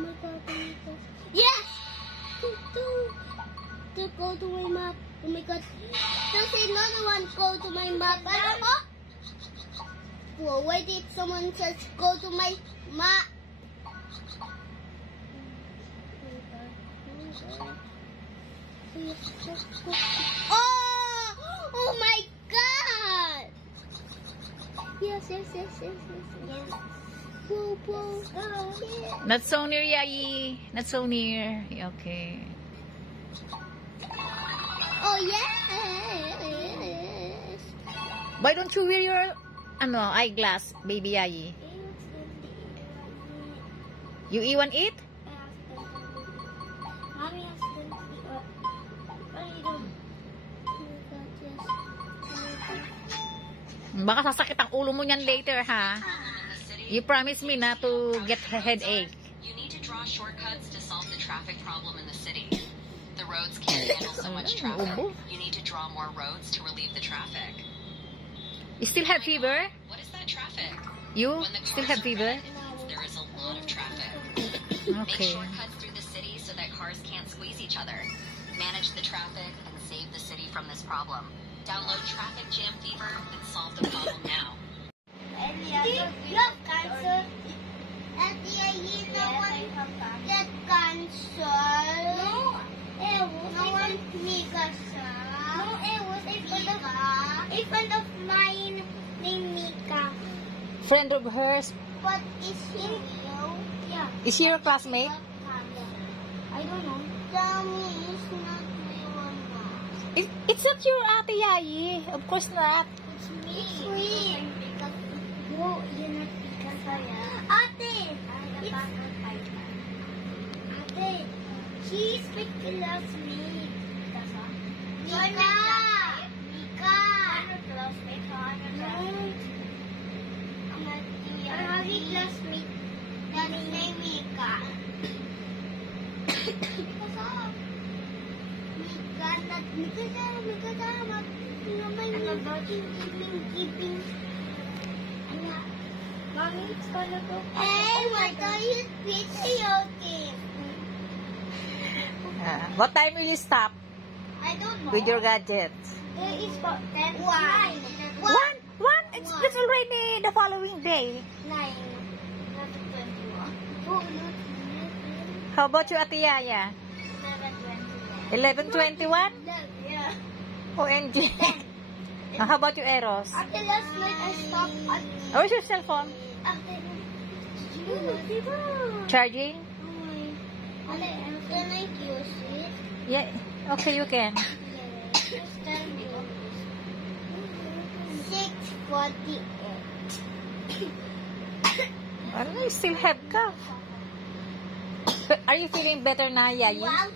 my god, oh my god. Yes! To go to my map. Oh my god. There's another one go to my map. Oh! Whoa, wait if someone says go to my map. Oh! Oh my god! Yes. Whoa. Yeah. Not so near, Yayi. Not so near. Okay. Oh yes. Why don't you wear your eyeglass, baby Yayi? You even eat? Mommy has to eat. What are you doing? Baka sasakit ang ulo mo niyan later, ha? You promise me not to get a headache. You need to draw shortcuts to solve the traffic problem in the city. The roads can't handle so much traffic. You need to draw more roads to relieve the traffic. You still have fever? What is that traffic? You When the still cars have are fever? red, it means there is a lot of traffic. Make Okay. shortcuts through the city so that cars can't squeeze each other. Manage the traffic and save the city from this problem. Download Traffic Jam Fever and solve the problem now. You have cancer. At the no one get cancer. No one Mika. No, it was a friend of mine named Mika. Friend of hers? But is he real? Yeah. Is he your classmate? I don't know. Tell me it's not real or not. It's not your ate Yayi. Of course not. It's me. It's me. No, you're not Mika. Ate! Ate! She's my classmate. Mika! Mika! No. I'm having classmate. That is named Mika. Mommy, it's gonna go. Hey, what are you video game? What time will you stop I don't know. with your gadget? There is about 10. One? It's already the following day. 9. Not 21. Oh, not 11. How about you, Ate Yaya? 11:21? Yeah. OMG. How about you, Eros? After last night, I stopped at... Where's your cell phone? After... Charging? Can I use it? Yeah. Okay, you can. Just tell me what is it. 6:48. Well, you still have cough. But are you feeling better na, Yayi? Wow,